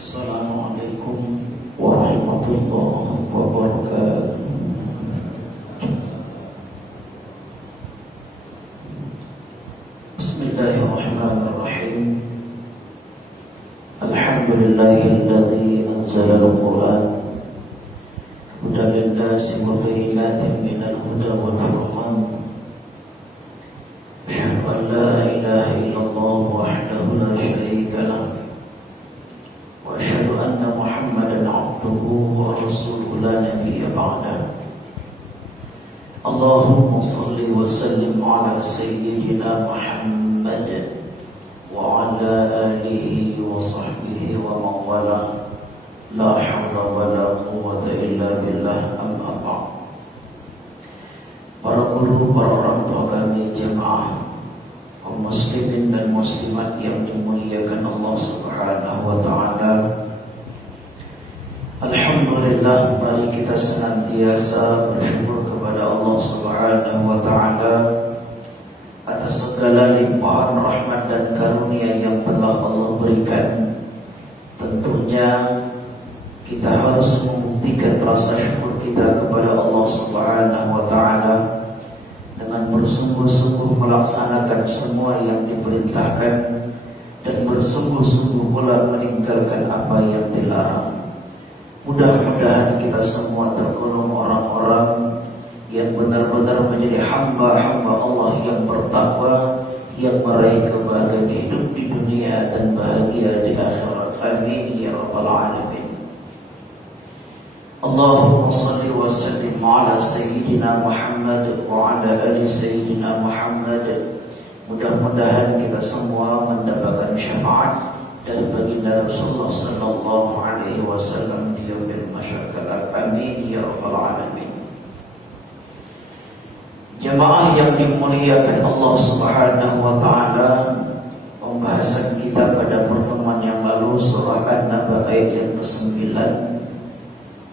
Assalamualaikum warahmatullahi wabarakatuh. Bismillahirrahmanirrahim. Alhamdulillahilladzi anzala al-Qur'an hudan lin-nasi wa bayyinatin minal huda wal furqan. Asyhadu an la ilaha illallah wahdahu la syarika lahu وأشهد أن محمدا عبده ورسوله لا نبي بعده. اللهم صل وسلم على سيدنا محمد وعلى آله وصحبه ومن والاه لا حول ولا قوة إلا بالله. أما بعد. Para guru, para orang tua kami, jemaah kaum muslimin dan muslimat yang dimuliakan Allah Subhanahu wa taala. Alhamdulillah, mari kita senantiasa bersyukur kepada Allah Subhanahu wa taala atas segala limpahan rahmat dan karunia yang telah Allah berikan. Tentunya kita harus membuktikan rasa syukur kita kepada Allah Subhanahu wa taala dengan bersungguh-sungguh melaksanakan semua yang diperintahkan dan bersungguh-sungguh pula meninggalkan apa yang dilarang. Mudah-mudahan kita semua tergolong orang-orang yang benar-benar menjadi hamba-hamba Allah yang bertakwa, yang meraih kebahagiaan hidup di dunia dan bahagia di akhirat. Amin ya rabbal alamin. Allahumma salli wa sallim ala Sayyidina Muhammad wa ala ali Sayyidina Muhammad. Mudah-mudahan kita semua mendapatkan syafaat dari baginda Rasulullah sallallahu alaihi wasallam di yaumil masyaqah. Amin ya rabbal alamin. Jemaah yang dimuliakan Allah Subhanahu wa taala, pembahasan kita pada pertemuan yang lalu surah An-Naba ayat yang ke-9,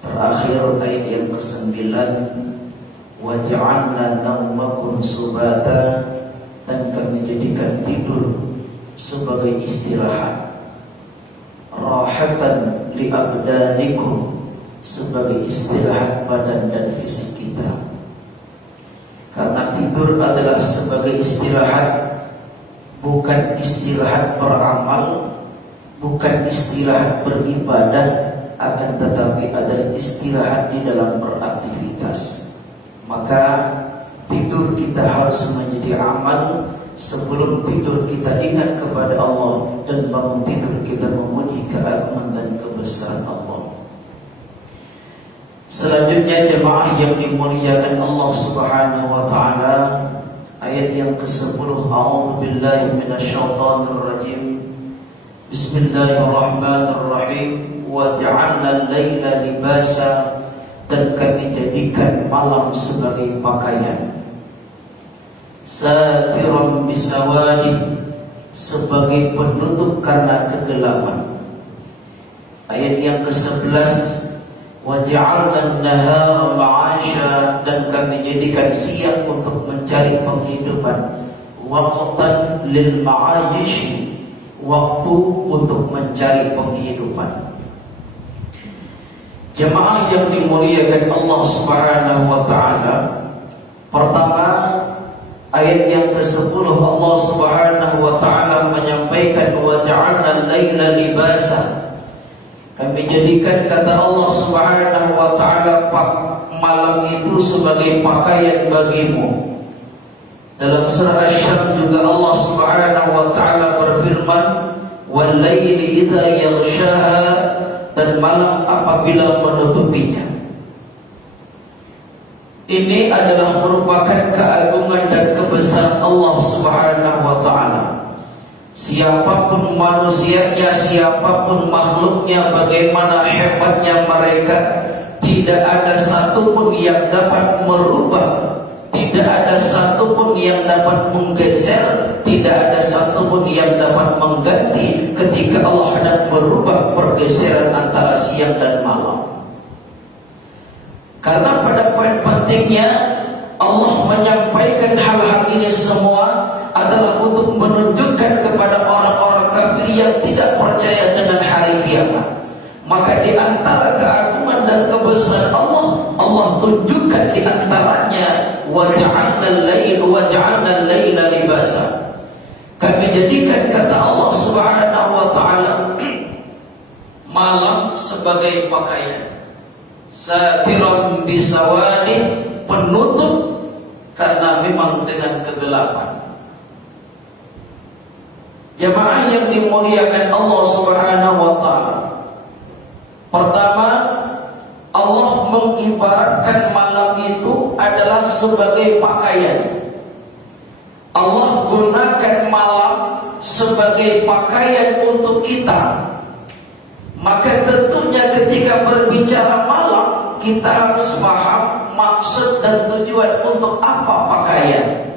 terakhir ayat yang ke-9, wa ja'alna naumakum subata, dan kami jadikan tidur sebagai istirahat, rahatan li abdanikum, sebagai istirahat badan dan fisik kita. Karena tidur adalah sebagai istirahat, bukan istirahat beramal, bukan istirahat beribadah, akan tetapi adalah istirahat di dalam beraktivitas. Maka tidur kita harus menjadi amal. Sebelum tidur kita ingat kepada Allah, dan bangun tidur kita memuji keagungan dan kebesaran Allah. Selanjutnya jemaah yang dimuliakan Allah Subhanahu wa taala, ayat yang ke-10, A'udzu billahi minasyaitonir rajim. Bismillahirrahmanirrahim. Wa ja'alna al-laila libasa, dan kami jadikan malam sebagai pakaian, satiran bisawadi, sebagai penutup karena kegelapan. Ayat yang ke-11, wa ja'alna an-nahara ma'asha, dan kami jadikan siang untuk mencari penghidupan, waqtan lil ma'ayish, waktu untuk mencari penghidupan. Jemaah yang dimuliakan Allah Subhanahu wa taala, pertama ayat yang ke-10 Allah Subhanahu wa taala menyampaikan wa ja'alna al-laila libasa. Kami jadikan, kata Allah Subhanahu wa taala, malam itu sebagai pakaian bagimu. Dalam surah Asy-Syams juga Allah Subhanahu wa taala berfirman, wal laili idza yaghshaha, dan malam apabila menutupinya. Ini adalah merupakan keagungan dan kebesaran Allah Subhanahu wa ta'ala. Siapapun manusianya, siapapun makhluknya, bagaimana hebatnya mereka, tidak ada satupun yang dapat merubah, tidak ada satupun yang dapat menggeser, tidak ada satupun yang dapat mengganti ketika Allah hendak merubah pergeseran antara siang dan malam. Karena pada poin pentingnya Allah menyampaikan hal-hal ini semua adalah untuk menunjukkan kepada orang-orang kafir yang tidak percaya dengan hari kiamat. Maka di antara keagungan dan kebesaran Allah, Allah tunjukkan di antaranya waja'alna al-laila libasa. Kami jadikan, kata Allah Subhanahu wa ta'ala, malam sebagai pakaian, satiran bisawani, penutup karena memang dengan kegelapan. Jamaah yang dimuliakan Allah Subhanahu wa ta'ala, pertama, Allah mengibaratkan malam itu adalah sebagai pakaian. Allah gunakan malam sebagai pakaian untuk kita. Maka tentunya ketika berbicara malam, kita harus paham maksud dan tujuan untuk apa pakaian.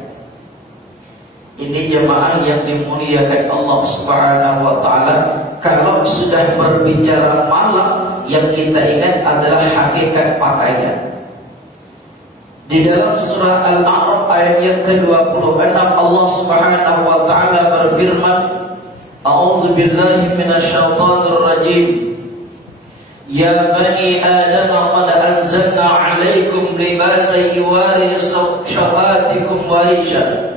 Ini jemaah yang dimuliakan Allah Subhanahu wa ta'ala. Kalau sudah berbicara malam, yang kita ingat adalah hakikat pakaian. Di dalam surah Al-A'raf ayat yang ke-26, Allah Subhanahu wa ta'ala berfirman, A'udzu billahi minasyaitonir rajim. Ya bani Adam, qad anzalna 'alaikum libasan yuwari sawatikum wa risha.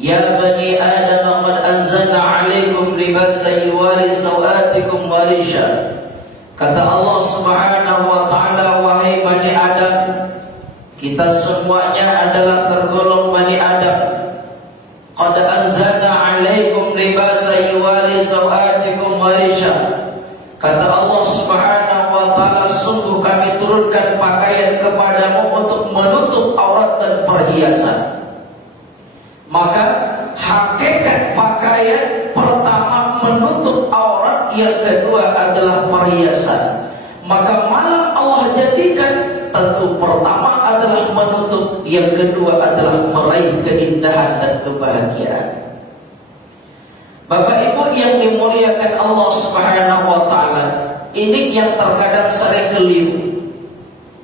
Ya bani Adam, qad anzalna 'alaikum libasan yuwari sawatikum wa risha. Kata Allah Subhanahu wa ta'ala, wahai bani Adam, kita semuanya adalah tergolong bani Adam. Qad anzalna 'alaikum libasan yuwari sawatikum wa risha. Kata Allah Subhanahu wa ta'ala, sungguh kami turunkan pakaian kepadamu untuk menutup aurat dan perhiasan. Maka hakikat pakaian pertama menutup aurat, yang kedua adalah perhiasan. Maka malam Allah jadikan tentu pertama adalah menutup, yang kedua adalah meraih keindahan dan kebahagiaan. Bapak Ibu yang dimuliakan Allah Subhanahu wa ta'ala, ini yang terkadang sering keliru.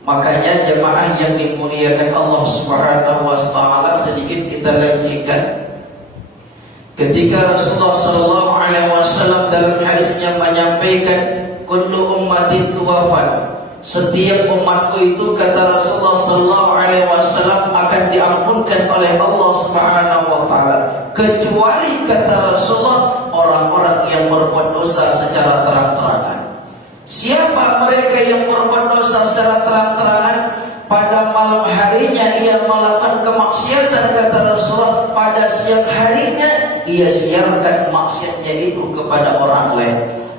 Makanya jemaah yang dimuliakan Allah Subhanahu wa ta'ala, sedikit kita lancikan. Ketika Rasulullah sallallahu alaihi wasallam dalam hadisnya menyampaikan, kullu ummatin tuwafan, setiap umatku itu, kata Rasulullah sallallahu alaihi wasallam, akan diampunkan oleh Allah Subhanahu wa ta'ala, kecuali, kata Rasulullah, orang-orang yang berbuat dosa secara terang-terangan. Siapa mereka yang berbuat dosa secara terang-terangan? Pada malam harinya ia melakukan kemaksiatan, kata Rasulullah, pada siang harinya ia siarkan maksiatnya itu kepada orang lain.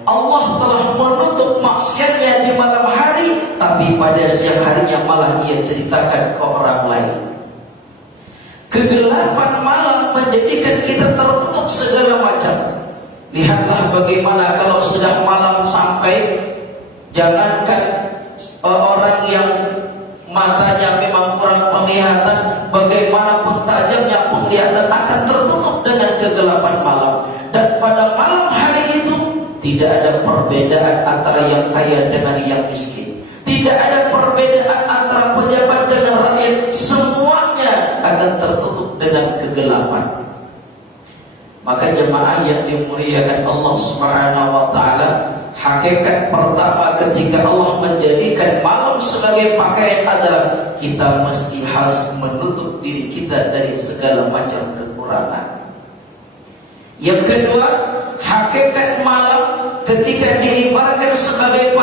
Allah telah menutup maksiatnya di malam hari, tapi pada siang harinya malah ia ceritakan ke orang lain. Kegelapan malam menjadikan kita tertutup segala macam. Lihatlah bagaimana kalau sudah malam sampai, jangankan orang yang matanya memang kurang penglihatan, bagaimanapun tajamnya penglihatan akan tertutup dengan kegelapan malam. Dan pada malam hari itu tidak ada perbedaan antara yang kaya dengan yang miskin. Tidak ada perbedaan antara pejabat dengan rakyat. Semuanya akan tertutup dengan kegelapan. Maka jemaah yang dimuliakan Allah Subhanahu wa ta'ala, hakikat pertama ketika Allah menjadikan malam sebagai pakaian adalah kita mesti harus menutup diri kita dari segala macam kekurangan. Yang kedua, hakikat malam ketika diibaratkan sebagai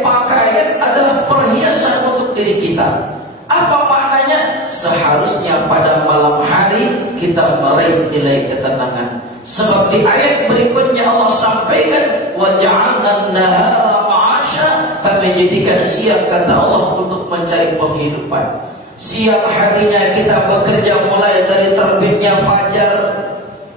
pakaian adalah perhiasan untuk diri kita. Apa maknanya? Seharusnya pada malam hari kita meraih nilai ketenangan. Sebab di ayat berikutnya Allah sampaikan, waja'alna an-nahara ma'asha, kami jadikan siang, kata Allah, untuk mencari penghidupan. Siang harinya kita bekerja mulai dari terbitnya fajar.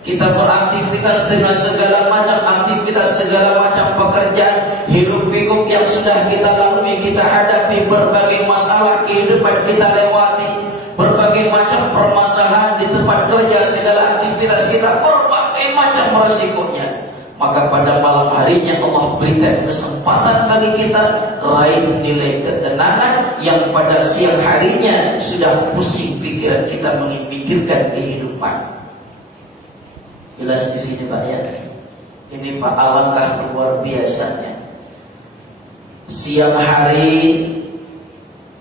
Kita beraktivitas dengan segala macam aktivitas, segala macam pekerjaan, hidup pikuk yang sudah kita lalui, kita hadapi, berbagai masalah kehidupan kita lewati, berbagai macam permasalahan di tempat kerja, segala aktivitas kita, berbagai macam resikonya. Maka pada malam harinya Allah berikan kesempatan bagi kita raih nilai ketenangan yang pada siang harinya sudah pusing pikiran kita memikirkan kehidupan. Jelas di sini Pak ya. Ini Pak, alangkah luar biasanya. Siang hari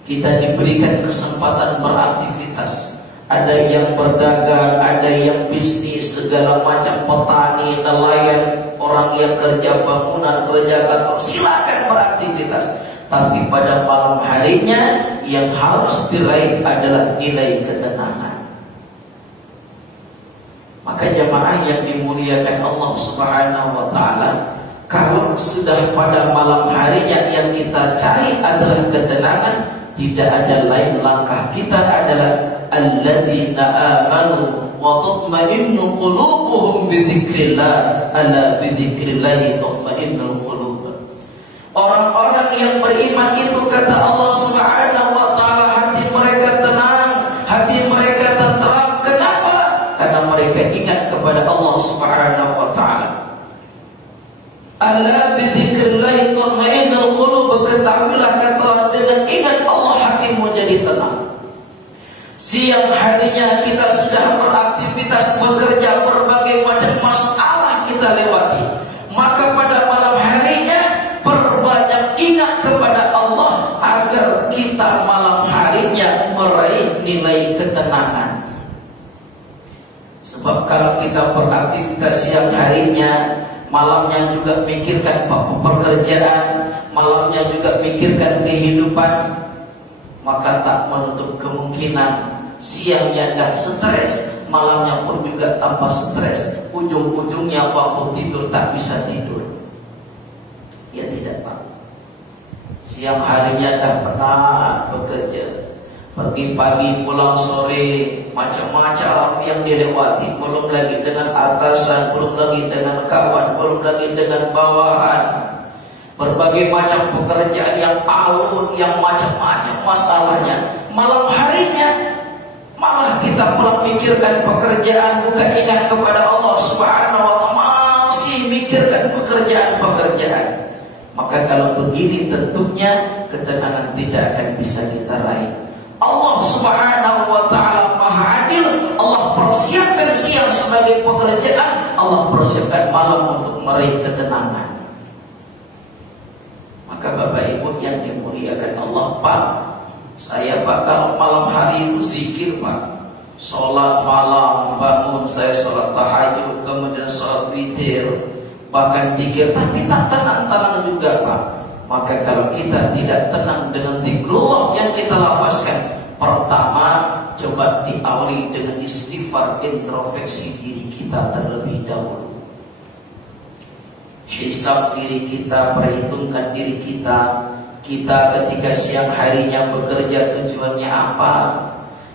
kita diberikan kesempatan beraktivitas. Ada yang berdagang, ada yang bisnis, segala macam, petani, nelayan, orang yang kerja bangunan, kerja kantor, silakan beraktivitas. Tapi pada malam harinya yang harus diraih adalah nilai ketenangan. Maka jamaah yang dimuliakan Allah Subhanahu wa taala, kalau sudah pada malam harinya yang kita cari adalah ketenangan, tidak ada lain langkah kita adalah alladzina amanu wa tatma'innu qulubuhum bidzikrillah, ala bidzikrillah tatma'innul qulub. Orang-orang yang beriman itu kata Allah Subhanahu wa taala hati mereka tenang, hati mereka tenteram. Kenapa? Karena mereka ingat kepada Allah Subhanahu wa taala. Ala bidzikrillah tatma'innul qulub. Ketahuilah kata dengan ingat Allah hatimu jadi tenang. Siang harinya kita sudah beraktivitas, bekerja, berbagai macam masalah kita lewati. Maka pada malam harinya perbanyak ingat kepada Allah agar kita malam harinya meraih nilai ketenangan. Sebab kalau kita beraktivitas siang harinya, malamnya juga mikirkan pekerjaan, malamnya juga mikirkan kehidupan, maka tak menutup kemungkinan siangnya dah stres, malamnya pun juga tambah stres. Ujung-ujungnya waktu tidur tak bisa tidur. Ya tidak Pak. Siang harinya dah penat bekerja, pergi pagi pulang sore, macam-macam yang dilewati, belum lagi dengan atasan, belum lagi dengan kawan, belum lagi dengan bawahan, berbagai macam pekerjaan yang alur, yang macam-macam masalahnya. Malam harinya malah kita pulang mikirkan pekerjaan, bukan ingat kepada Allah Subhanahu wa taala, masih mikirkan pekerjaan-pekerjaan. Maka kalau begini tentunya ketenangan tidak akan bisa kita raih. Allah Subhanahu wa taala Maha Adil. Allah persiapkan siang sebagai pekerjaan, Allah persiapkan malam untuk meraih ketenangan. Maka Bapak Ibu yang dimuliakan Allah, Pak, saya Pak kalau malam hari itu zikir Pak, sholat malam, bangun saya sholat tahajud, kemudian sholat witir, bahkan zikir, tapi tak tenang-tenang juga Pak. Maka kalau kita tidak tenang dengan zikrullah yang kita lafazkan, pertama coba diawali dengan istighfar, introspeksi diri kita terlebih dahulu. Hisab diri kita, perhitungkan diri kita. Kita ketika siang harinya bekerja tujuannya apa?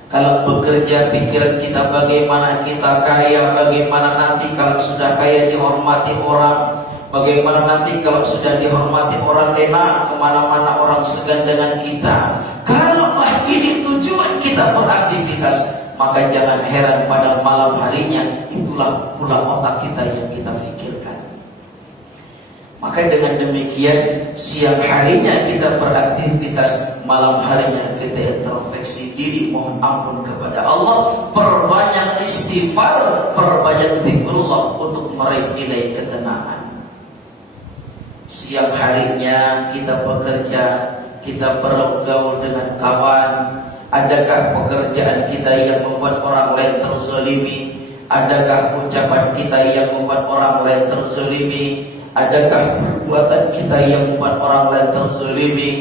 Kalau bekerja pikiran kita bagaimana kita kaya, bagaimana nanti kalau sudah kaya dihormati orang, bagaimana nanti kalau sudah dihormati orang enak, kemana-mana orang segan dengan kita. Kalaulah ini tujuan kita beraktivitas, maka jangan heran pada malam harinya itulah pula otak kita yang kita pikirkan. Maka dengan demikian siang harinya kita beraktivitas, malam harinya kita introspeksi diri, mohon ampun kepada Allah, perbanyak istighfar, perbanyak zikrullah untuk meraih nilai ketenangan. Siang harinya kita bekerja, kita bergaul dengan kawan. Adakah pekerjaan kita yang membuat orang lain terzalimi? Adakah ucapan kita yang membuat orang lain terzalimi? Adakah perbuatan kita yang membuat orang lain terzalimi?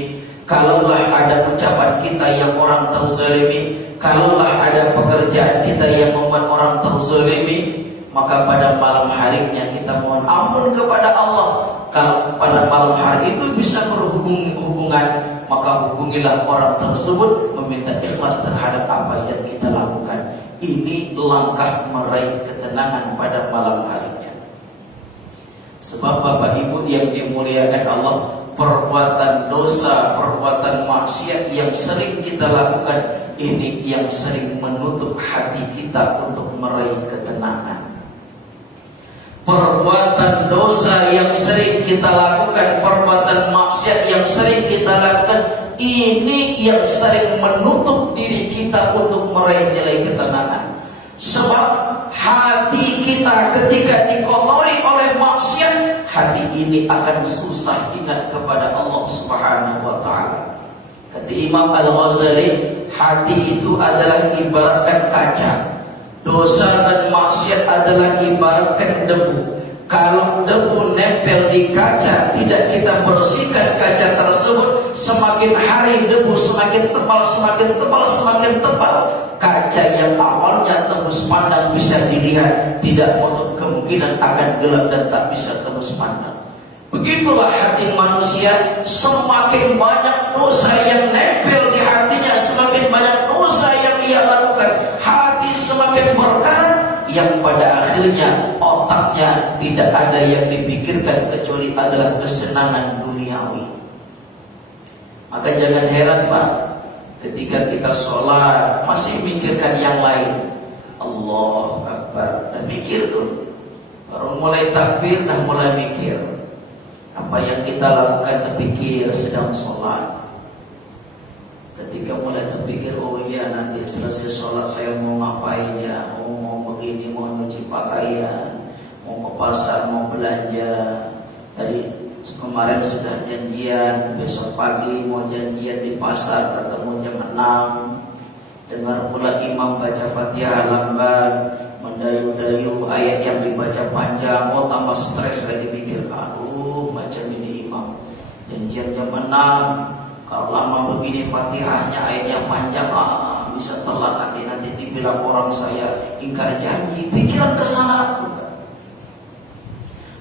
Kalaulah ada ucapan kita yang orang terzalimi, kalaulah ada pekerjaan kita yang membuat orang terzalimi, maka pada malam harinya kita mohon ampun kepada Allah. Kalau pada malam hari itu bisa berhubungan, maka hubungilah orang tersebut meminta ikhlas terhadap apa yang kita lakukan. Ini langkah meraih ketenangan pada malam harinya. Sebab Bapak Ibu yang dimuliakan Allah, perbuatan dosa, perbuatan maksiat yang sering kita lakukan, ini yang sering menutup hati kita untuk meraih ketenangan. Perbuatan dosa yang sering kita lakukan, perbuatan maksiat yang sering kita lakukan, ini yang sering menutup diri kita untuk meraih nilai ketenangan. Sebab hati kita ketika dikotori oleh maksiat, hati ini akan susah ingat kepada Allah Subhanahu wa ta'ala. Kata Imam Al-Ghazali, hati itu adalah ibaratkan kaca. Dosa dan maksiat adalah ibaratkan debu. Kalau debu nempel di kaca, tidak kita bersihkan kaca tersebut, semakin hari debu semakin tebal, semakin tebal, semakin tebal. Kaca yang awalnya tembus pandang bisa dilihat, tidak menutup kemungkinan akan gelap dan tak bisa tembus pandang. Begitulah hati manusia, semakin banyak dosa yang nempel di hatinya, semakin banyak dosa yang ia lakukan, hati semakin berkarat, yang pada akhirnya otaknya tidak ada yang dipikirkan kecuali adalah kesenangan duniawi. Maka jangan heran Pak, ketika kita sholat masih mikirkan yang lain. Allahu Akbar, dah mikir tuh. Baru mulai takbir dah mulai mikir. Apa yang kita lakukan terpikir sedang sholat. Ketika mulai terpikir, oh iya nanti selesai sholat saya mau ngapain ya, mau begini, mau nyuci pakaian, mau ke pasar, mau belanja. Tadi kemarin sudah janjian, besok pagi mau janjian di pasar, ketemu jam 6. Dengar pula imam baca Fatihah lamban, mendayu-dayu ayat yang dibaca panjang, mau tambah stres lagi mikir, aduh macam ini imam janjian jam 6, kalau lama begini Fatihahnya ayatnya panjang, bisa telat nanti dibilang orang saya ingkar janji. Pikiran kesana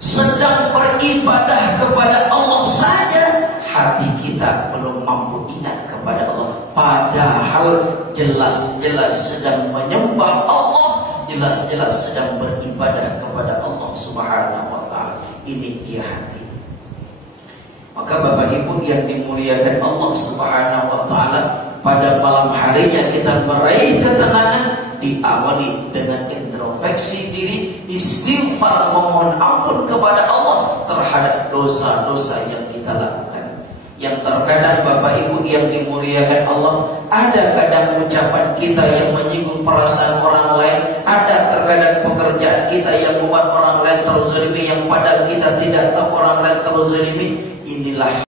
sedang beribadah kepada Allah saja, hati kita belum mampu ingat kepada Allah. Padahal jelas-jelas sedang menyembah Allah, jelas-jelas sedang beribadah kepada Allah Subhanahu wa ta'ala. Ini dia hati. Maka Bapak Ibu yang dimuliakan Allah Subhanahu wa ta'ala, pada malam harinya kita meraih ketenangan, diawali dengan introspeksi diri, istighfar, memohon ampun kepada Allah terhadap dosa-dosa yang kita lakukan. Yang terkadang Bapak Ibu yang dimuliakan Allah, ada kadang ucapan kita yang menyinggung perasaan orang lain, ada terkadang pekerjaan kita yang membuat orang lain terzalimi, yang padahal kita tidak tahu orang lain terzalimi. Inilah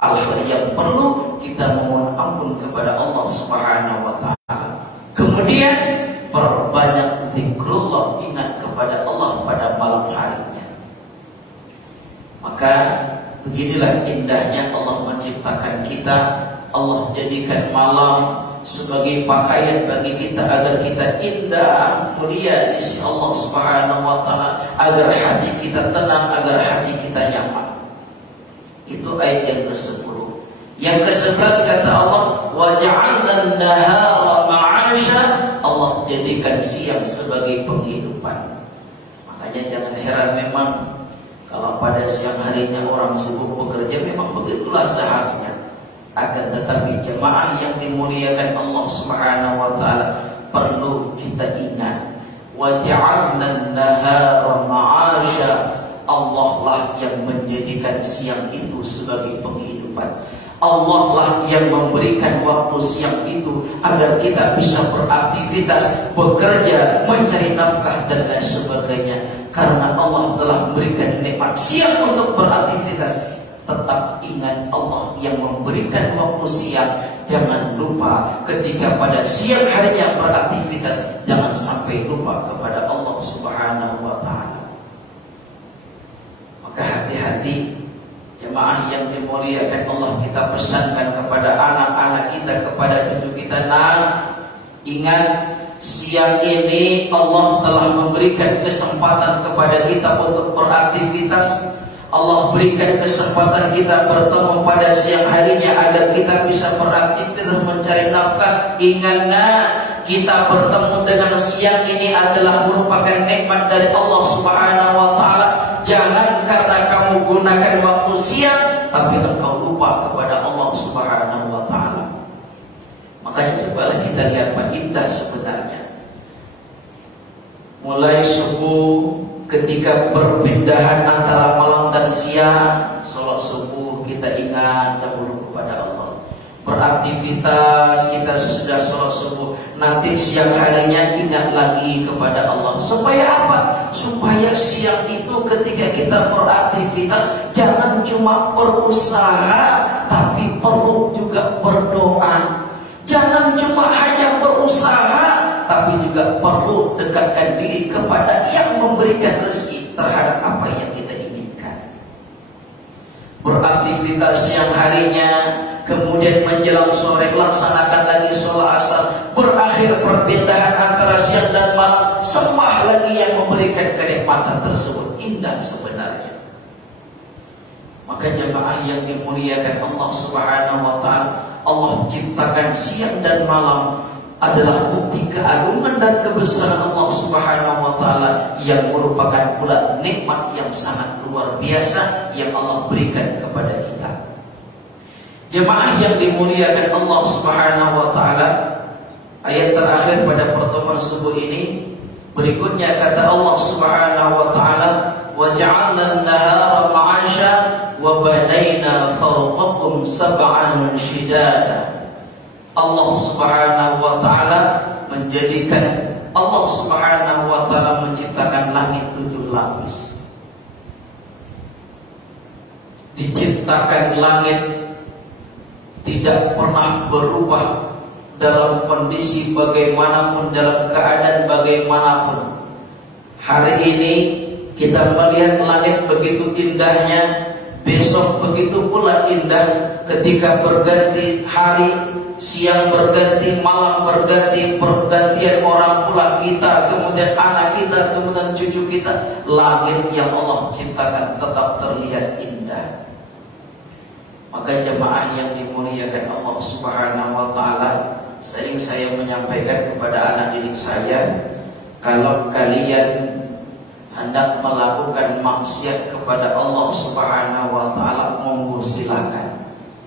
hal-hal yang perlu kita memohon ampun kepada Allah Subhanahu wa ta'ala. Kemudian perbanyak zikrullah, ingat kepada Allah pada malam harinya. Maka beginilah indahnya Allah menciptakan kita. Allah jadikan malam sebagai pakaian bagi kita agar kita indah, mulia di sisi Allah Subhanahu wa ta'ala, agar hati kita tenang, agar hati kita nyaman. Itu ayat yang ke-10. Yang ke-11 kata Allah, wa ja'alna an-nahara ma'asha, Allah jadikan siang sebagai penghidupan. Makanya jangan heran memang kalau pada siang harinya orang sibuk bekerja, memang begitulah seharusnya. Akan tetapi jemaah yang dimuliakan Allah Subhanahu wa ta'ala, perlu kita ingat, wa ja'alna an-nahara ma'asha, Allah lah yang menjadikan siang itu sebagai penghidupan. Allah lah yang memberikan waktu siang itu agar kita bisa beraktivitas, bekerja, mencari nafkah dan lain sebagainya. Karena Allah telah memberikan nikmat siang untuk beraktivitas. Tetap ingat Allah yang memberikan waktu siang. Jangan lupa ketika pada siang harinya beraktivitas, jangan sampai lupa kepada Allah Subhanahu wa ta'ala. Maka hati-hati jemaah yang dimuliakan Allah, kita pesankan kepada anak-anak kita, kepada cucu kita, ingat siang ini Allah telah memberikan kesempatan kepada kita untuk beraktivitas. Allah berikan kesempatan kita bertemu pada siang harinya agar kita bisa beraktivitas mencari nafkah. Ingatlah, kita bertemu dengan siang ini adalah merupakan nikmat dari Allah Subhanahu wa taala. Jangan karena kamu gunakan waktu siang tapi engkau lupa kepada Allah Subhanahu wa taala. Makanya cobalah kita lihat apa indah sebenarnya. Mulai subuh, ketika perpindahan antara malam dan siang, sholat subuh kita ingat dahulu kepada Allah. Beraktivitas kita sudah sholat subuh, nanti siang harinya ingat lagi kepada Allah. Supaya apa? Supaya siang itu ketika kita beraktivitas jangan cuma berusaha, tapi perlu juga berdoa. Jangan cuma hanya berusaha, tapi juga perlu dekatkan diri kepada yang memberikan rezeki terhadap apa yang kita inginkan. Beraktivitas siang harinya, kemudian menjelang sore laksanakan lagi sholat asar. Berakhir perpindahan antara siang dan malam, sembah lagi yang memberikan kenikmatan tersebut. Indah sebenarnya. Maka jemaah yang dimuliakan Allah Subhanahu wa taala, Allah ciptakan siang dan malam adalah bukti keagungan dan kebesaran Allah Subhanahu wa taala yang merupakan pula nikmat yang sangat luar biasa yang Allah berikan kepada kita. Jemaah yang dimuliakan Allah Subhanahu wa taala, ayat terakhir pada pertemuan subuh ini berikutnya kata Allah Subhanahu wa taala, "Wa ja'alna an-nahara ma'asha wa banayna fawqakum sab'an shidada." Allah Subhanahu wa taala menjadikan, Allah Subhanahu wa taala menciptakan langit 7 lapis. Diciptakan langit tidak pernah berubah dalam kondisi bagaimanapun, dalam keadaan bagaimanapun. Hari ini kita melihat langit begitu indahnya, besok begitu pula indah ketika berganti hari, siang berganti, malam berganti, pergantian orang pula kita, kemudian anak kita, kemudian cucu kita. Langit yang Allah ciptakan tetap terlihat indah. Maka jemaah yang dimuliakan Allah Subhanahu wa taala, sering saya menyampaikan kepada anak didik saya, kalau kalian hendak melakukan maksiat kepada Allah Subhanahu wa taala, monggo silakan.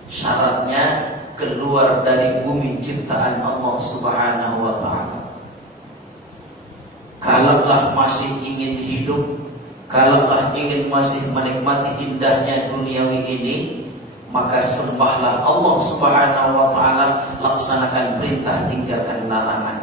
Syaratnya keluar dari bumi ciptaan Allah Subhanahu wa taala. Kalaulah masih ingin hidup, kalaulah ingin masih menikmati indahnya duniawi ini, maka sembahlah Allah Subhanahu wa taala, laksanakan perintah, tinggalkan larangan.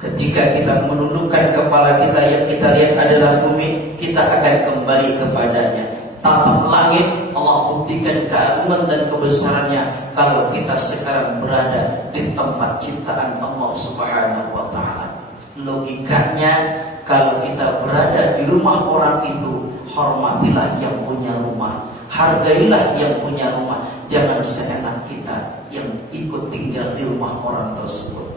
Ketika kita menundukkan kepala kita, yang kita lihat adalah bumi, kita akan kembali kepadanya. Tatap langit, Allah buktikan keagungan dan kebesarannya kalau kita sekarang berada di tempat ciptaan Allah Subhanahu wa taala. Logikanya, kalau kita berada di rumah orang itu, hormatilah yang punya rumah, hargailah yang punya rumah. Jangan seenak kita yang ikut tinggal di rumah orang tersebut.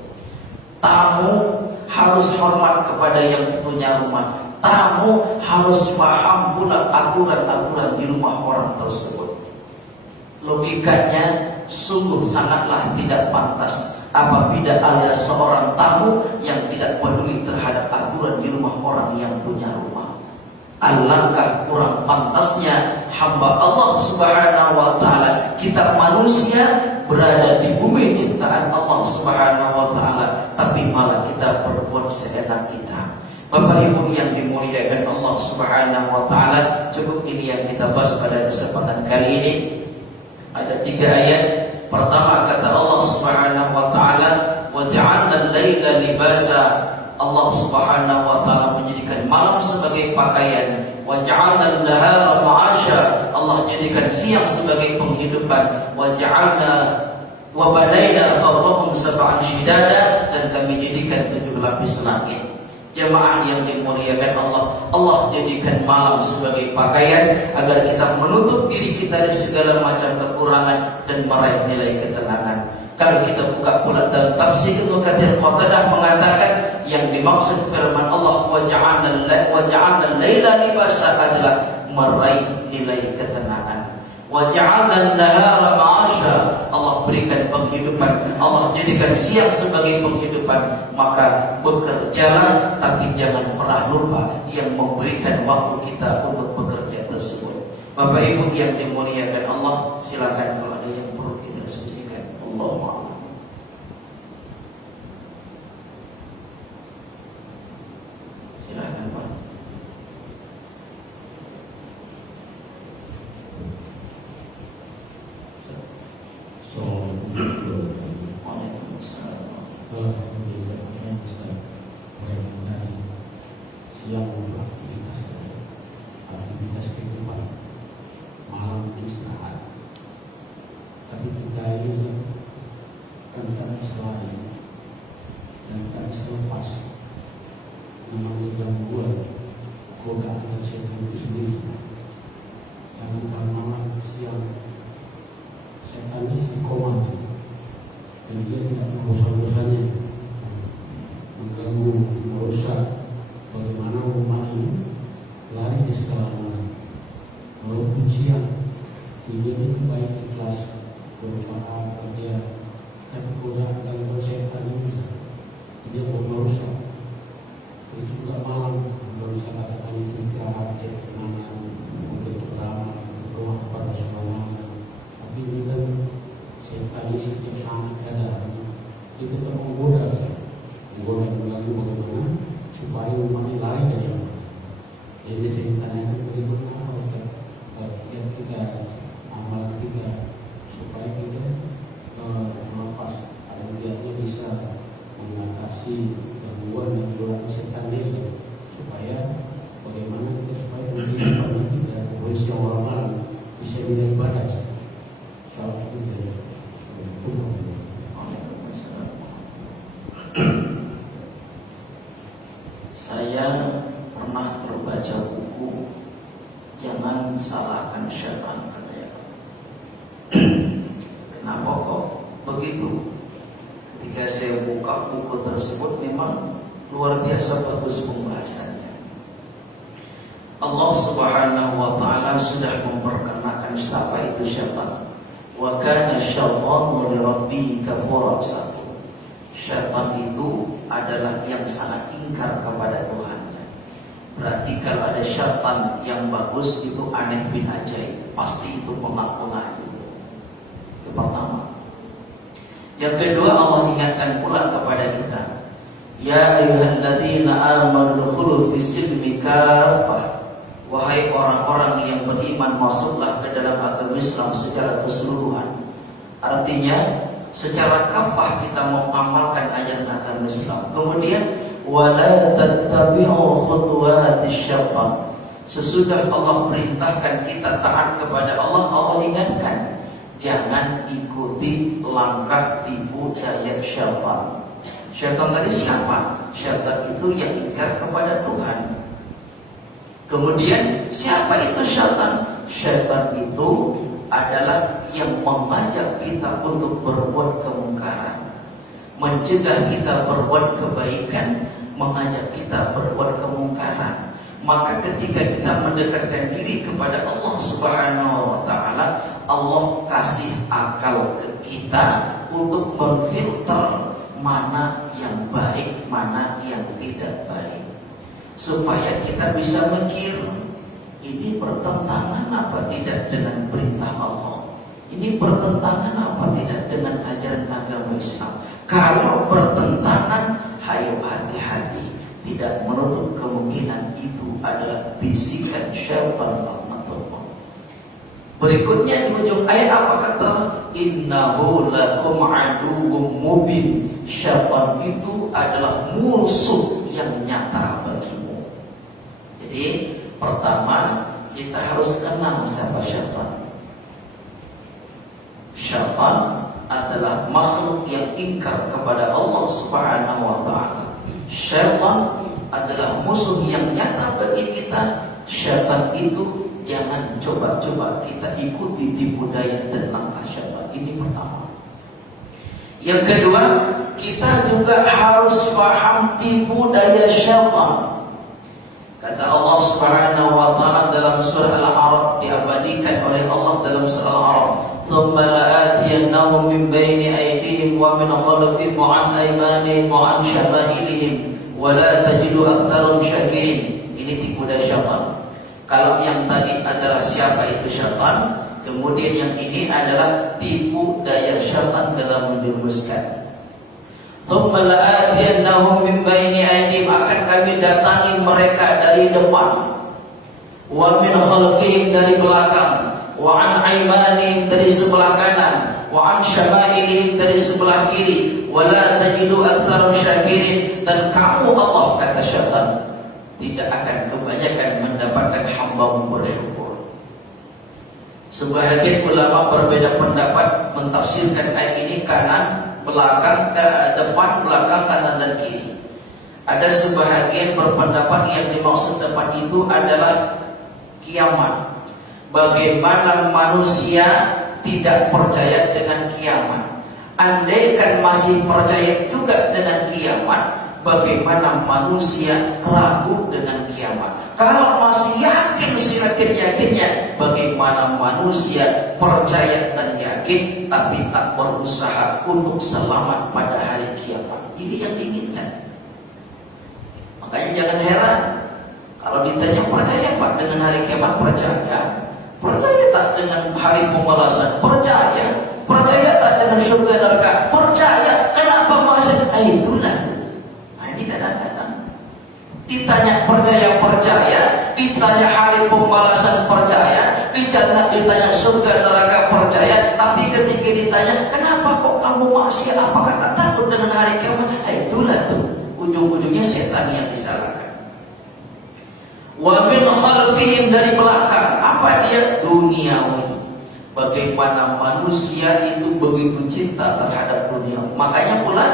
Tamu harus hormat kepada yang punya rumah. Tamu harus paham pula aturan-aturan di rumah orang tersebut. Logikanya sungguh sangatlah tidak pantas apabila ada seorang tamu yang tidak peduli terhadap aturan di rumah orang yang punya rumah. Alangkah kurang pantasnya hamba Allah Subhanahu wa taala, kita manusia berada di bumi ciptaan Allah Subhanahu wa taala, tapi malah kita berbuat seenak kita. Bapak Ibu yang dimuliakan Allah Subhanahu wa taala, cukup ini yang kita bahas pada kesempatan kali ini. Ada 3 ayat. Pertama kata Allah Subhanahu wa taala, "Wa ja'alna al-laila libasa." Allah Subhanahu wa taala menjadikan malam sebagai pakaian. Wa ja'alna an-nahara ma'asha. Allah jadikan siang sebagai penghidupan. Wa ja'alna wa banayna fawqakum sab'an shidada, dan kami jadikan 7 lapis langit. Jemaah yang dimuliakan Allah, Allah jadikan malam sebagai pakaian agar kita menutup diri kita dari segala macam kekurangan dan meraih nilai ketenangan. Kalau kita buka pula dalam tafsir Ibnu Katsir, Qatadah mengatakan yang dimaksud firman Allah wa ja'alna al-laila libasa adalah meraih nilai ketenangan. Wa ja'alna an-nahara ma'asha, Allah berikan penghidupan, Allah jadikan siang sebagai penghidupan. Maka bekerjalah, tapi jangan pernah lupa yang memberikan waktu kita untuk bekerja tersebut. Bapak Ibu yang dimuliakan Allah, silakan kalau ada yang perlu kita diskusikan. Allahu a'lam. Silakan Pak. Siang aktivitas kehidupan, malam istirahat. Tapi kita ini kan kita bisa lari dan kita bisa lepas. Namanya gangguan godaan setan itu sendiri. Jangan karena siang setan ini istiqomah dan dia tidak bosan-bosannya mengganggu, merusak. Bagaimana umat ini lari di segala mana. Walaupun siang dia itu baik ikhlas berusaha kerja, tapi godaan gangguan setan ini dia merusak. Itu juga malam berusaha katakan itu istirahat, cek kemana, mungkin drama, rumah pada semuanya. Tapi ini kan setan ini setiap sangat ada, dia tetap menggoda mengganggu bagaimana supaya umat ini lari dari Allah. Jadi saya tanyakan bagaimana kita amal kita supaya kita melepas dia bisa mengatasi gangguan dan godaan setan ini, supaya bagaimana kita supaya kehidupan kita boleh setiap orang malam bisa beribadah. Salah itu dari Saya pernah terbaca buku Jangan Salahkan Syaitan, katanya. Kenapa kok begitu? Ketika saya buka buku tersebut, memang luar biasa bagus pembahasannya. Allah Subhanahu wa Ta'ala sudah memperkenalkan siapa itu syaitan. Wa kana syaitanu li rabbih kafura. Satu, syaitan itu adalah yang sangat ingkar kepada Tuhannya. Berarti kalau ada syaitan yang bagus itu aneh bin ajaib, pasti itu pengaji. Itu pertama. Yang kedua, Allah ingatkan pula kepada kita, ya ayyuhalladzina amanu dukhulu fis-silmi kaffah. Wahai orang-orang yang beriman, masuklah ke dalam agama Islam secara keseluruhan. Artinya secara kafah kita mengamalkan ajaran agama Islam. Kemudian wala tattabi'u khutuwatis syaitan. Sesudah Allah perintahkan kita taat kepada Allah, Allah ingatkan jangan ikuti langkah tipu daya syaitan. Syaitan tadi siapa? Syaitan itu yang ingkar kepada Tuhan. Kemudian siapa itu syaitan? Syaitan itu adalah yang mengajak kita untuk berbuat kemungkaran, mencegah kita berbuat kebaikan, mengajak kita berbuat kemungkaran. Maka ketika kita mendekatkan diri kepada Allah Subhanahu wa Ta'ala, Allah kasih akal ke kita untuk memfilter mana yang baik, mana yang tidak baik, supaya kita bisa mikir ini bertentangan apa tidak dengan perintah Allah, ini bertentangan apa tidak dengan ajaran agama Islam. Kalau bertentangan, hayo hati-hati, tidak menutup kemungkinan itu adalah bisikan syaitan. Berikutnya di ujung ayat apa kata? Innahu lakum aduwwum mubin. Syaitan itu adalah musuh yang nyata bagimu. Jadi pertama kita harus kenal siapa syaitan. Syaitan adalah makhluk yang ingkar kepada Allah Subhanahu wa Ta'ala. Syaitan adalah musuh yang nyata bagi kita. Syaitan itu jangan coba-coba kita ikuti tipu daya dan langkah syaitan. Ini pertama. Yang kedua, kita juga harus paham tipu daya syaitan. Kata Allah Subhanahu wa Ta'ala dalam surah Al-A'raf diabadikan oleh Allah dalam surah Al-A'raf. ثم لآتينهم من بين أيديهم ومن خلفهم وعن أيمانهم وعن شمائلهم ولا تجد أكثرهم شاكرين. Ini tipu daya syaitan. Kalau yang tadi adalah siapa itu syaitan, kemudian yang ini adalah tipu daya syaitan dalam menjerumuskan. ثم لآتينهم من بين أيديهم, akan kami datangi mereka dari depan, wa min khalfihim, dari belakang, wa an aymanihim, dari sebelah kanan, wa an syama'ilihim, dari sebelah kiri, wa la tajidu aktsarum syakirin, dan kamu, Allah kata syaitan, tidak akan kebanyakan mendapatkan hamba bersyukur. Sebahagian ulama berbeda pendapat mentafsirkan ayat ini kanan, belakang, depan, belakang, kanan dan kiri. Ada sebahagian berpendapat yang dimaksud depan itu adalah kiamat. Bagaimana manusia tidak percaya dengan kiamat? Andaikan masih percaya juga dengan kiamat, bagaimana manusia ragu dengan kiamat? Kalau masih yakin seyakin-yakinnya, bagaimana manusia percaya dan yakin tapi tak berusaha untuk selamat pada hari kiamat? Ini yang diinginkan. Makanya jangan heran kalau ditanya percaya Pak dengan hari kiamat, percaya. Percaya tak dengan hari pembalasan? Percaya. Percaya tak dengan surga neraka? Percaya. Kenapa masih? Itulah. Nah, ini kadang-kadang ditanya percaya, ditanya hari pembalasan percaya, ditanya surga neraka percaya, tapi ketika ditanya kenapa kok kamu maksiat, apakah tak takut dengan hari kiamat? Itulah tuh ujung-ujungnya setan yang disalahkan. Wa min khalfihim, dari belakang, apa dia? Duniawi. Bagaimana manusia itu begitu cinta terhadap dunia. Makanya pula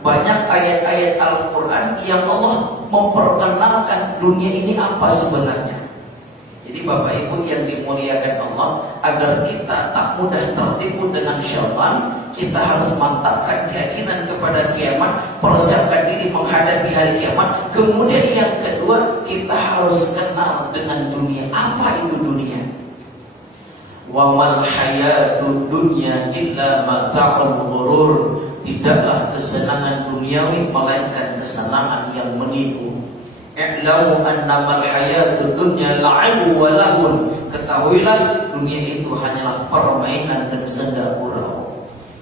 banyak ayat-ayat Al-Quran yang Allah memperkenalkan dunia ini apa sebenarnya. Jadi Bapak Ibu yang dimuliakan Allah, agar kita tak mudah tertipu dengan syaitan, kita harus mantapkan keyakinan kepada kiamat, persiapkan diri menghadapi hari kiamat. Kemudian yang kedua, kita harus kenal dengan dunia. Apa itu dunia? Wa mal hayatud dunya illa mata'ul ghurur. Tidaklah kesenangan duniawi melainkan kesenangan yang menipu. I'lamu annamal hayatud dunya la'ibun wa lahun. Ketahuilah dunia itu hanyalah permainan dan senda gurau.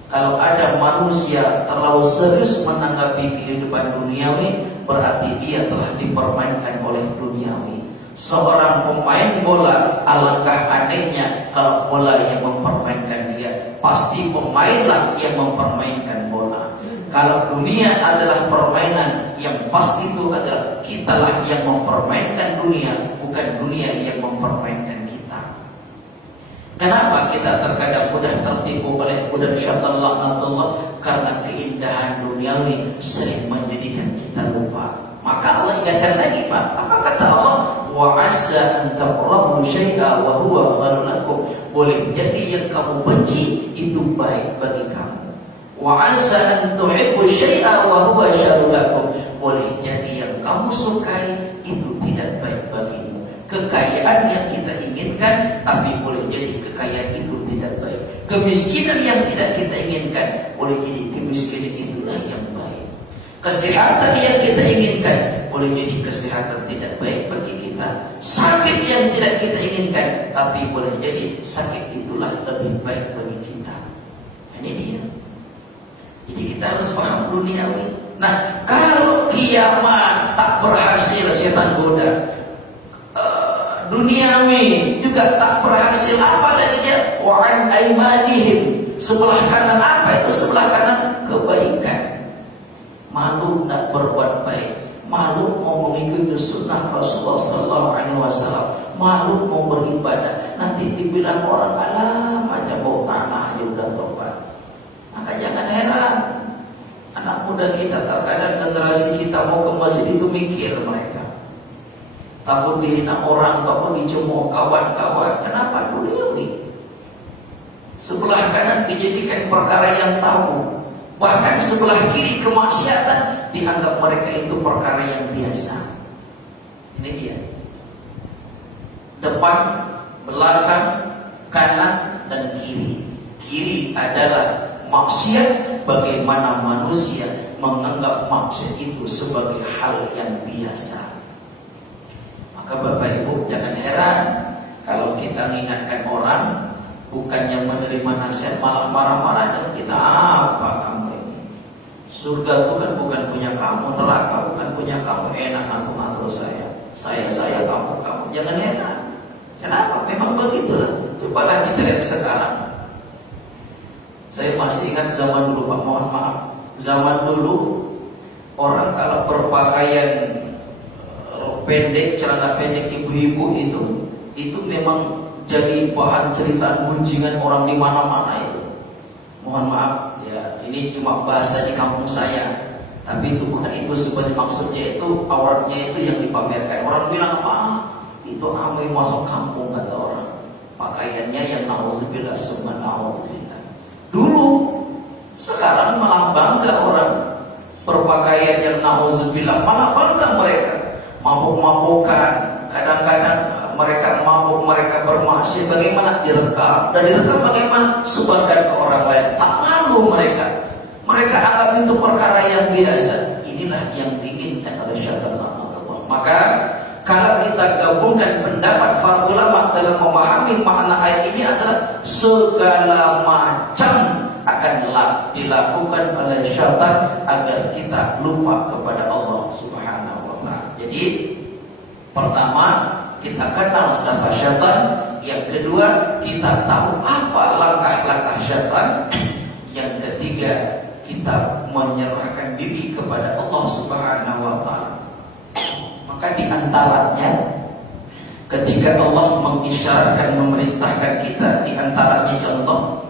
Kalau ada manusia terlalu serius menanggapi kehidupan duniawi, berarti dia telah dipermainkan oleh duniawi. Seorang pemain bola, alangkah anehnya kalau bola yang mempermainkan dia. Pasti pemainlah yang mempermainkan bola. Kalau dunia adalah permainan, yang pasti itu adalah kitalah yang mempermainkan dunia, bukan dunia yang mempermainkan kita. Kenapa kita terkadang mudah tertipu oleh godaan syaitan laknatullah? Karena keindahan duniawi sering menjadikan kita lupa. Maka Allah ingatkan lagi, Pak. Apa kata Allah? Wa asa an takrahu syai'a wa huwa khairun lakum. Boleh jadi yang kamu benci itu baik bagi kamu. Wa asa an tuhibbu syai'a wa huwa syarrun lakum. Boleh jadi yang kamu sukai itu tidak baik bagimu. Kekayaan yang kita inginkan, tapi boleh jadi kekayaan itu tidak baik. Kemiskinan yang tidak kita inginkan, boleh jadi kemiskinan itulah yang baik. Kesehatan yang kita inginkan, boleh jadi kesehatan tidak baik bagi kita. Sakit yang tidak kita inginkan, tapi boleh jadi sakit itulah lebih baik bagi kita. Ini dia. Jadi kita harus paham duniawi. Nah, kalau kiamat tak berhasil setan goda, duniawi juga tak berhasil, apa lagi dia? Wa an aymanihim, sebelah kanan. Apa itu sebelah kanan? Kebaikan. Malu nak berbuat baik, malu mau mengikuti sunnah Rasulullah SAW, malu mau beribadah. Nanti dibilang orang, alah macam bau tanah aja udah tobat. Maka jangan heran, anak muda kita terkadang generasi kita mau ke masjid itu mikir mereka. Takut dihina orang, takut dicemooh kawan-kawan. Kenapa? Duniawi. Sebelah kanan dijadikan perkara yang tabu. Bahkan sebelah kiri kemaksiatan dianggap mereka itu perkara yang biasa. Ini dia. depan, belakang, kanan, dan kiri. Kiri adalah maksiat, bagaimana manusia menganggap maksiat itu sebagai hal yang biasa. Maka Bapak Ibu jangan heran kalau kita mengingatkan orang, bukannya menerima nasihat malah marah-marah dan kita, apa kamu ini? Surga itu kan bukan punya kamu, neraka bukan punya kamu, enak ngatur-ngatur saya kamu. Jangan heran. Kenapa? Memang begitulah. Cobalah kita lihat sekarang. Saya masih ingat zaman dulu, Pak, mohon maaf. Zaman dulu orang kalau berpakaian rok pendek, celana pendek ibu-ibu itu memang jadi bahan ceritaan gunjingan orang di mana-mana itu. Mohon maaf ya, ini cuma bahasa di kampung saya. Tapi itu bukan itu sebenarnya maksudnya, itu auratnya itu yang dipamerkan. Orang bilang, itu amai masuk kampung, kata orang. Pakaiannya yang na'udzubillah summa na'udzubillah. Dulu, sekarang malah bangga orang berpakaian yang na'udzubillah, malah bangga mereka. Mabuk-mabukan, kadang-kadang mereka mabuk, mereka bermaksiat, bagaimana direkam, dan direkam bagaimana sebarkan ke orang lain. Tak malu mereka. Mereka anggap itu perkara yang biasa. Inilah yang diinginkan oleh syaitan Allah. Maka kalau kita gabungkan pendapat para ulama dalam memahami makna ayat ini adalah segala macam akan dilakukan oleh syaitan agar kita lupa kepada Allah Subhanahu wa ta'ala. Jadi pertama, kita kenal siapa syaitan. Yang kedua, kita tahu apa langkah-langkah syaitan. Yang ketiga, kita menyerahkan diri kepada Allah Subhanahu wa ta'ala. Maka di antaranya ketika Allah mengisyaratkan, memerintahkan kita, di antaranya contoh,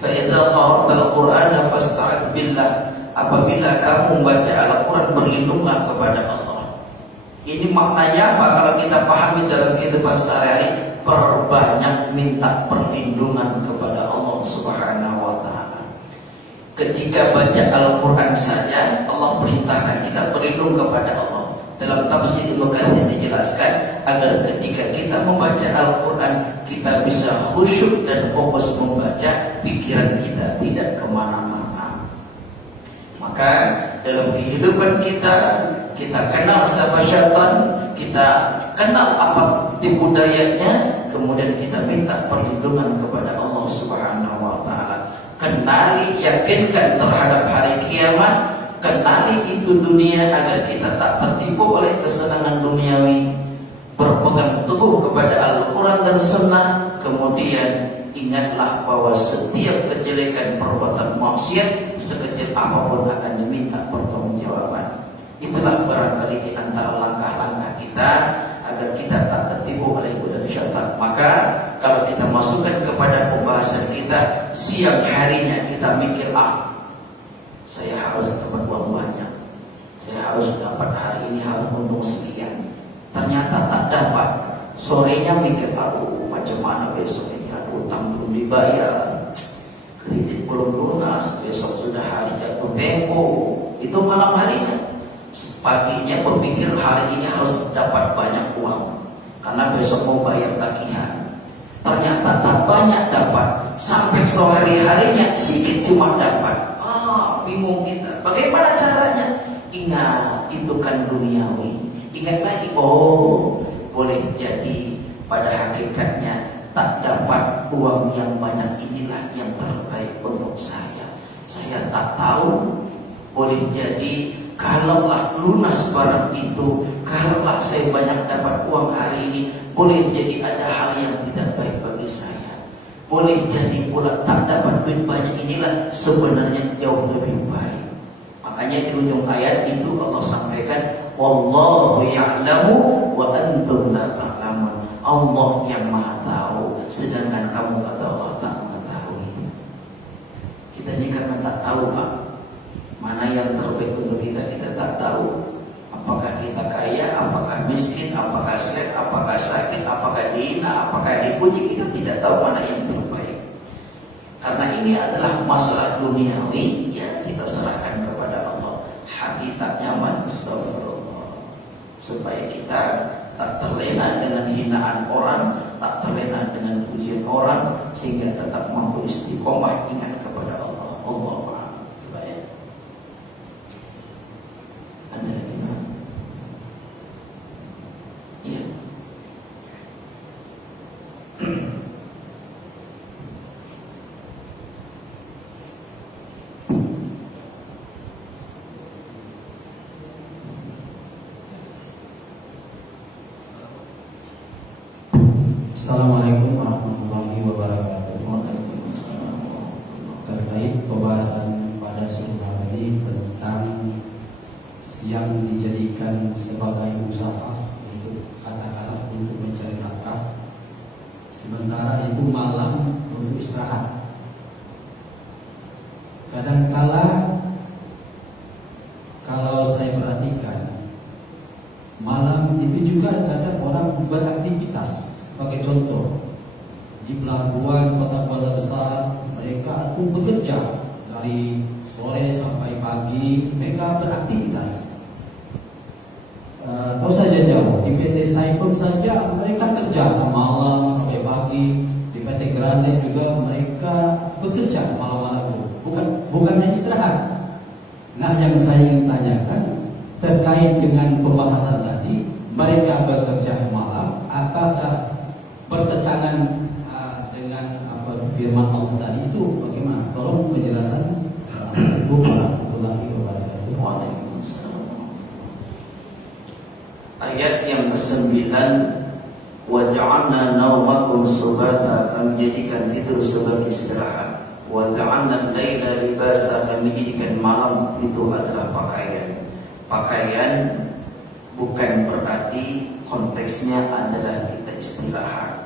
fa idza qara'tal Qur'ana fasta'id billah. Apabila kamu membaca Al-Qur'an, berlindunglah kepada Allah. Ini maknanya apa kalau kita pahami dalam kehidupan sehari-hari? Perbanyak minta perlindungan kepada Allah Subhanahu wa ta'ala. Ketika baca Al-Quran saja, Allah perintahkan kita berlindung kepada Allah. Dalam tafsir Ibnu Katsir dijelaskan agar ketika kita membaca Al-Quran, kita bisa khusyuk dan fokus membaca, pikiran kita tidak kemana-mana. Maka dalam kehidupan kita kenal siapa syaitan, kita kenal apa tipu dayanya, kemudian kita minta perlindungan kepada Allah Subhanahu wa ta'ala. Kenali, yakinkan terhadap hari kiamat, kenali itu dunia agar kita tak tertipu oleh kesenangan duniawi, berpegang teguh kepada Al-Quran dan Sunnah. Kemudian ingatlah bahwa setiap kejelekan perbuatan maksiat sekecil apapun akan diminta pertanggungjawaban. Itulah barangkali di antara langkah-langkah kita agar kita tak tertipu oleh godaan syaitan. Maka kalau kita masukkan kepada pembahasan kita, siang harinya kita mikir, saya harus dapat uang banyak, saya harus dapat hari ini, harus untung sekian. Ternyata tak dapat. Sorenya mikir, macam mana besok ini, utang belum dibayar, kredit belum lunas, besok sudah hari jatuh tempo. Itu malam harinya. Paginya berpikir hari ini harus dapat banyak uang karena besok mau bayar tagihan. Ternyata tak banyak dapat. Sampai sore harinya sedikit cuma dapat. Bingung kita. Bagaimana caranya? Ingat, itu kan duniawi. Ingat lagi, boleh jadi pada hakikatnya tak dapat uang yang banyak inilah yang terbaik untuk saya. Saya tak tahu. Boleh jadi kalaulah lunas barang itu, kalaulah saya banyak dapat uang hari ini, boleh jadi ada hal yang tidak baik bagi saya. Boleh jadi pula tak dapat duit banyak inilah sebenarnya jauh lebih baik. Makanya di ujung ayat itu Allah sampaikan, wallahu ya'lamu wa antum la ta'lamun. Allah yang maha tahu, sedangkan kamu kata Allah tak mengetahui. Kita ini karena tak tahu, Pak, mana yang terbaik untuk kita tak tahu. Apakah kita kaya, apakah miskin, apakah sehat, apakah sakit, apakah dihina, apakah dipuji, kita tidak tahu mana yang terbaik. Karena ini adalah masalah duniawi, ya kita serahkan kepada Allah. Hakikat nyaman, astagfirullah. Supaya kita tak terlena dengan hinaan orang, tak terlena dengan pujian orang, sehingga tetap mampu istiqomah ingat kepada Allah. Allah Ta'ala. Baik. Ada lagi mana? Iya. Assalamualaikum warahmatullahi wabarakatuh. Terkait pembahasan pada sore hari tentang siang dijadikan sebagai usaha untuk katakanlah untuk mencari nafkah, sementara itu malam untuk istirahat. Kadangkala kalau saya perhatikan, malam itu juga kadang orang beraktivitas. Sebagai contoh, di pelabuhan kota-kota besar, mereka itu bekerja dari sore sampai pagi, mereka beraktivitas. Tahu saja jauh, di PT Saipem saja mereka kerja malam sampai pagi, di PT Grande juga mereka bekerja malam-malam itu, bukan hanya istirahat. Nah, yang saya ingin tanyakan terkait dengan pembahasan tadi, mereka bekerja malam, apakah bertentangan dengan apa firman Allah tadi itu bagaimana? Tolong penjelasan. Assalamualaikum warahmatullahi wabarakatuh. Waalaikumsalam. Ayat yang ke-9, wa ja'alna naumakum subata, kami jadikan tidur sebagai istirahat. Wa ja'alna al-laila libasa, kami jadikan malam itu adalah pakaian. Pakaian bukan berarti konteksnya adalah kita istirahat.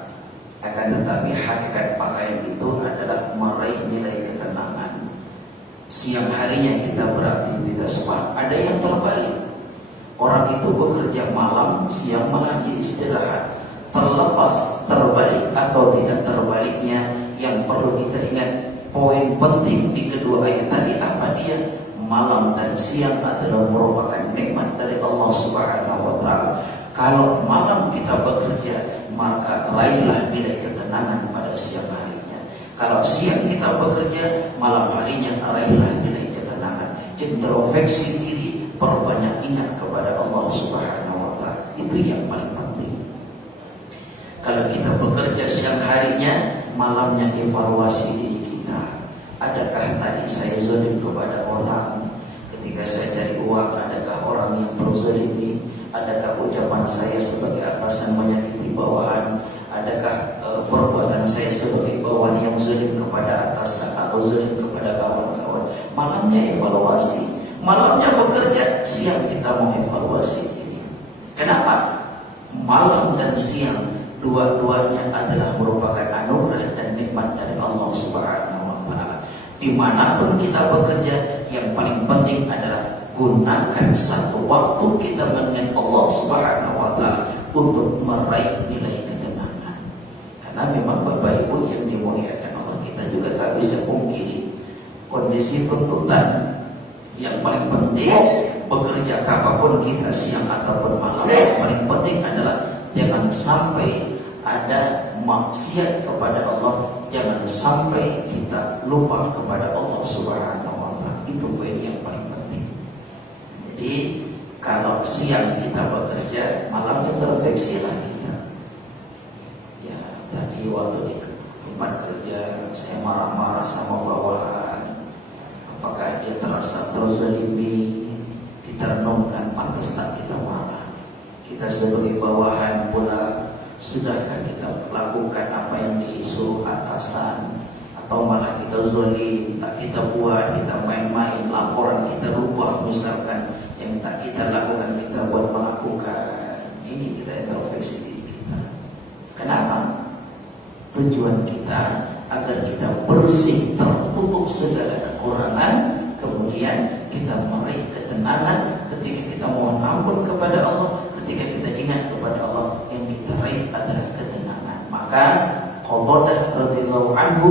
Akan tetapi hakikat pakaian itu adalah meraih nilai ketenangan. Siang harinya kita beraktivitas, ada yang terbalik. Orang itu bekerja malam, siang malah dia istirahat. Terlepas terbalik atau tidak terbaliknya, yang perlu kita ingat poin penting di kedua ayat tadi apa dia? Malam dan siang adalah merupakan nikmat dari Allah Subhanahu wa Ta'ala. Kalau malam kita bekerja, maka raihlah nilai ketenangan pada siang harinya. Kalau siang kita bekerja, malam harinya raihlah nilai ketenangan. Introspeksi diri, perbanyak ingat kepada Allah Subhanahu wa Ta'ala. Itu yang paling penting. Kalau kita bekerja siang harinya, malamnya evaluasi diri kita. Adakah tadi saya zalim kepada orang? Ketika saya cari uang, adakah orang yang terzalimi? Adakah ucapan saya sebagai atasan menyakiti bawahan? Adakah perbuatan saya sebagai bawahan yang zalim kepada atasan atau zalim kepada kawan-kawan? Malamnya evaluasi, malamnya bekerja, siang kita mau evaluasi ini. Kenapa? Malam dan siang dua-duanya adalah merupakan anugerah dan nikmat dari Allah Subhanahu wa Ta'ala. Dimanapun kita bekerja, yang paling penting adalah gunakan satu waktu kita mengingat Allah Subhanahu wa Ta'ala untuk meraih nilai ketenangan. Karena memang Bapak Ibu yang dimuliakan Allah, kita juga tak bisa pungkiri kondisi tuntutan. Yang paling penting bekerja apapun kita, siang ataupun malam, yang paling penting adalah jangan sampai ada maksiat kepada Allah, jangan sampai kita lupa kepada Allah Subhanahu wa Ta'ala. Itu poin yang paling penting. Jadi kalau siang kita bekerja, malam introspeksilah kita. Ya, tadi waktu di tempat kerja saya marah-marah sama bawahan. Apakah dia terasa terzalimi? Kita renungkan, pantas tak kita marah. Kita sebagai bawahan pula, sudahkah kita lakukan apa yang disuruh atasan? Atau malah kita zalim, tak kita buat, kita main-main, laporan kita rubah misalkan, yang tak kita lakukan kita buat melakukan. Ini kita introspeksi diri kita. Kenapa? Tujuan kita agar kita bersih, tertutup segala kekurangan, kemudian kita meraih ketenangan ketika kita mohon ampun kepada Allah, ketika kita ingat kepada Allah, yang kita raih adalah ketenangan. Maka Qatadah radhiyallahu anhu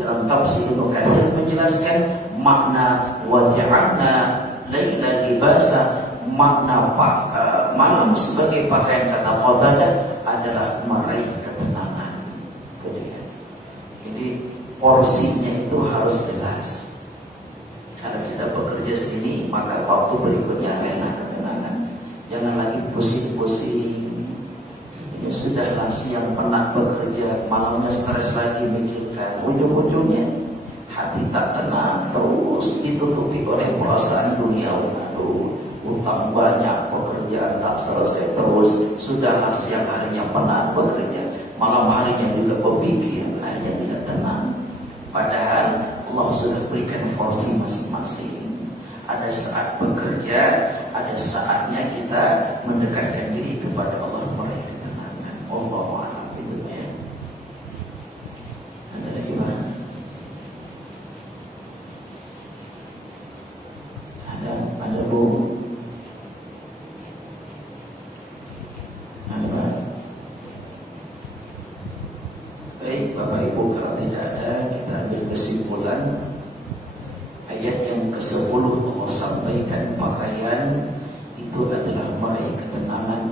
dalam tafsir Ibnu Katsir menjelaskan makna wa ja'alna laila libasa, makna malam sebagai pakaian kata qatada adalah meraih ketenangan. Itu dia. Jadi porsinya itu harus jelas. Karena kita bekerja sini, maka waktu berikutnya rela ketenangan. Jangan lagi pusing-pusing. Ini sudahlah siang penat bekerja, malamnya stres lagi mikirkan. Ujung-ujungnya hati tak tenang, terus ditutupi oleh perasaan duniawi. Aduh, utang banyak, pekerjaan tak selesai terus. Sudahlah siang harinya penat bekerja, malam harinya juga berpikir, harinya tidak tenang. Padahal Allah sudah berikan porsi masing-masing. Ada saat bekerja, ada saatnya kita mendekatkan diri kepada Allah, meraih ketenangan. Allahu a'lam. Itu ya. Ada lagi mana? Ada Bu. Ada. Baik Bapak Ibu, kalau tidak ada, kita ambil kesimpulan. Ayat yang ke-10 Allah sampaikan pakaian itu adalah meraih ketenangan.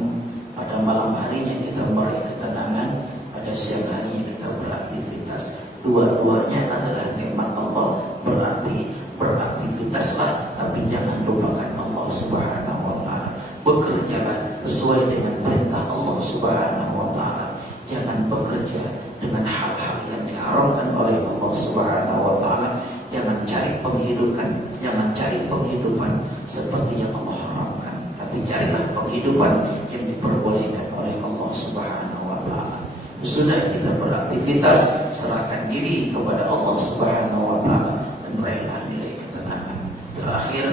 Pada malam harinya kita meraih ketenangan, pada siang harinya kita beraktivitas. Dua-duanya adalah nikmat Allah. Berarti beraktivitaslah, tapi jangan lupakan Allah Subhanahu wa ta'ala. Bekerjalah sesuai dengan perintah Allah Subhanahu wa ta'ala. Jangan bekerja dengan hal-hal yang diharamkan oleh Allah Subhanahu wa ta'ala. Jangan cari penghidupan seperti yang Allah haramkan, tapi carilah penghidupan yang diperbolehkan oleh Allah Subhanahu wa ta'ala. Sudah kita beraktivitas, serahkan diri kepada Allah Subhanahu wa ta'ala dan raihlah nilai ketenangan. Terakhir,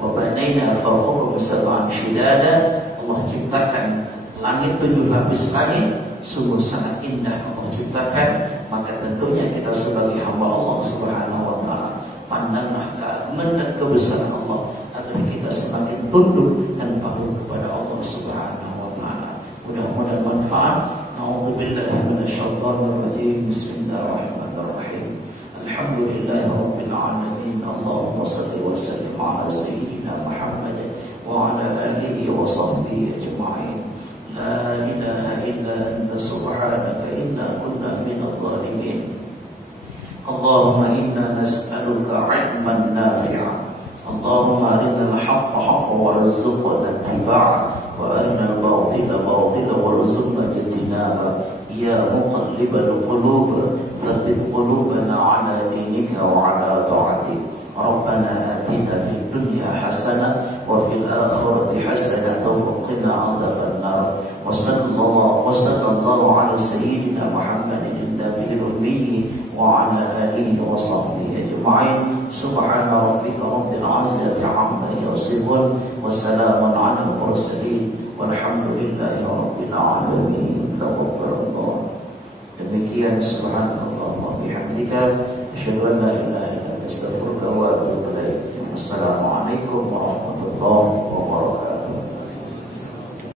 wa banaina fawqakum sab'an shidada. Allah ciptakan langit 7 lapis langit, sungguh sangat indah Allah ciptakan. Maka tentunya kita sebagai hamba Allah Subhanahu wa ta'ala, pandanglah keagungan dan kebesaran Allah agar kita semakin tunduk dan patuh kepada Allah Subhanahu wa ta'ala. Mudah-mudahan manfaat. A'udzubillahi minasyaitonir rajim. Bismillahirrahmanirrahim. Alhamdulillahi rabbil alamin. Allahumma shalli wa sallim ala sayyidina Muhammad wa ala alihi wa sahbihi ajma'in. La ilaha illa anta subhanaka inna kunna minadh dhalimin. Allahumma inna nas'aluka 'ilman nafi'a. Allahumma arinal haqqa haqqan warzuqna ittiba'ah wa arinal batila batilan warzuqna ijtinaba. Ya muqallibal qulub, thabbit qulubana 'ala dinika wa 'ala ta'atik. Rabbana atina fid dunya hasanah wa fil akhirati hasanah wa qina 'adzabannar. Wa sallallahu ala sayyidina Muhammadin nabiyil ummi wa ala alihi wa sahbihi ajma'in. Subhana rabbika rabbil 'izzati 'amma yasifun wa salamun 'alal mursalin walhamdulillahi rabbil alamin. Tawakkalullah. Demikian, subhanallah wa bihamdika, asyhadu an la ilaha illa anta, astaghfiruka wa atubu ilaik. Assalamualaikum warahmatullahi wabarakatuh.